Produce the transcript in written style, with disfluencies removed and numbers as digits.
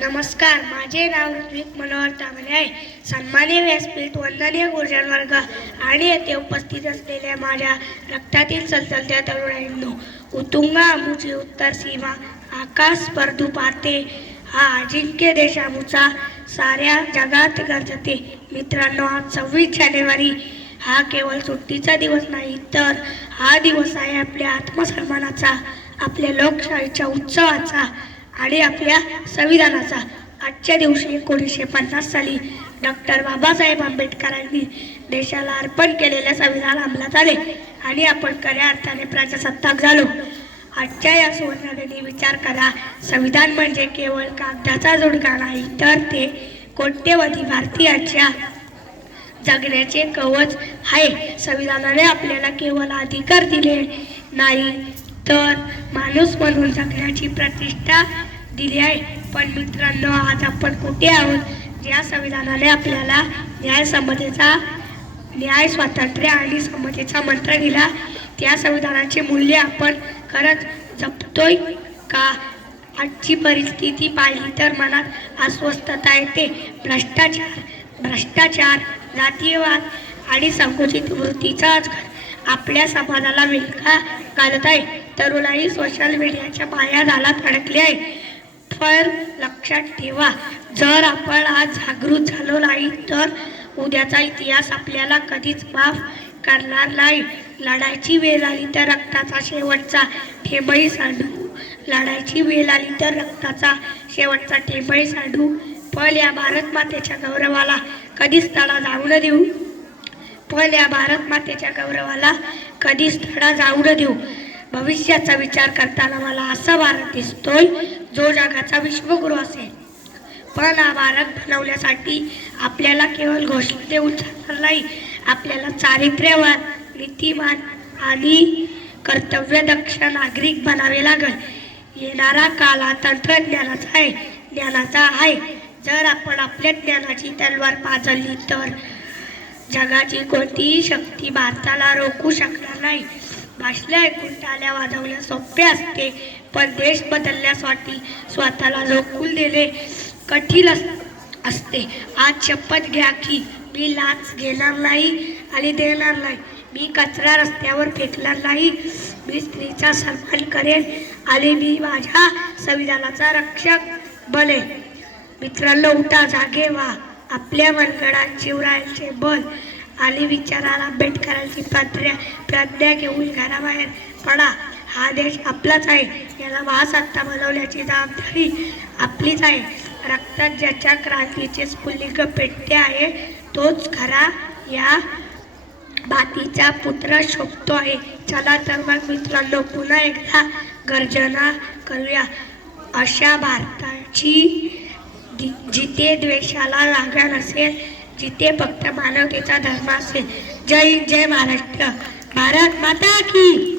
नमस्कार, माझे नाव ऋत्विक मनोहर तांबरे आहे. सन्माननीय व्यासपीठ, वंदनीय गुरुजन वर्ग आणि येथे उपस्थित असलेल्या माझ्या रक्तातील चलचलत्या तरुणाईंनो, उतुंग आमुची उत्तर सीमा, आकाश स्पर्धू पाहते, हा अजिंक्य देश आमुचा साऱ्या जगात गरजते. मित्रांनो, आज 26 जानेवारी हा केवळ सुट्टीचा दिवस नाही, तर हा दिवस आहे आपल्या आत्मसन्मानाचा, आपल्या लोकशाहीच्या उत्सवाचा आणि आपल्या संविधानाचा. आजच्या दिवशी 1950 साली डॉक्टर बाबासाहेब आंबेडकरांनी देशाला अर्पण केलेले संविधान अंमलात आले आणि आपण खऱ्या अर्थाने प्रजासत्ताक झालो. आजच्या या सुवर्णदिनी विचार करा, संविधान म्हणजे केवळ कागदाचा जोडगा नाही, तर ते कोट्यवधी भारतीयांच्या जगण्याचे कवच आहे. संविधानाने आपल्याला केवळ अधिकार दिले नाही, तर माणूस म्हणून जगण्याची प्रतिष्ठा दिली आहे. पण मित्रांनो, आज आपण कुठे आहोत? ज्या संविधानाने आपल्याला न्याय, स्वातंत्र्य आणि समतेचा मंत्र दिला, त्या संविधानाचे मूल्य आपण खरंच जपतोय का? आजची परिस्थिती पाहिली तर मनात अस्वस्थता येते. भ्रष्टाचार, जातीयवाद आणि संकुचित वृत्तीचा आपल्या समाजाला विळखा घालत आहे. तरुणाई सोशल मीडियाच्या मायाजालात अडकली आहे. पण लक्षात ठेवा, जर आपण आज जागृत झालो नाही, तर उद्याचा इतिहास आपल्याला कधीच माफ करणार नाही. लढायची वेळ आली तर रक्ताचा शेवटचा थेंबही सांडू. लढायची वेळ आली तर रक्ताचा शेवटचा थेंबही सांडू. पण या भारत मातेच्या गौरवाला कधीच तडा जाऊ न देऊ. भविष्याचा विचार करताना मला असा भारत दिसतोय जो जगाचा विश्वगुरू असेल. पण हा भारत बनवण्यासाठी आपल्याला केवळ घोषणा देऊन चालणार नाही, आपल्याला चारित्र्यवान, नीतिवान आणि कर्तव्यदक्ष नागरिक बनावे लागेल. येणारा काल हा ज्ञानाचा आहे. जर आपण आपल्या ज्ञानाची तलवार पाजळली तर जगाची कोणतीही शक्ती भारताला रोखू शकणार नाही. भाषल्या ऐकून टाळ्या वाजवल्या सोपे असते, पण देश बदलण्यासाठी स्वतःला झोकून देणे कठीण असते. आज शपथ घ्या की मी लाच घेणार नाही आणि देणार नाही. मी कचरा रस्त्यावर फेकणार नाही. मी स्त्रीचा सन्मान करेन आणि मी माझ्या संविधानाचा रक्षक बनेन. मित्रांनो, उठा, जागे व्हा. आपल्या मनगडात शिवरायांचे बल आणि विचाराला आंबेडकरांची प्रज्ञा घेऊन घराबाहेर पडा. हा देश आपलाच आहे, याला महासत्ता बनवण्याची जबाबदारी आपलीच आहे. रक्तात ज्याच्या क्रांतीचे स्फुल्लिंग पेटते आहे, तोच खरा या मातीचा पुत्र शोभतो आहे. चला तर मग मित्रांनो, पुन्हा एकदा गर्जना करूया अशा भारताची, जिथे द्वेषाला जागा नसेल, जिथे फक्त मानवतेचा धर्म असेल. जय जय महाराष्ट्र. भारत माता की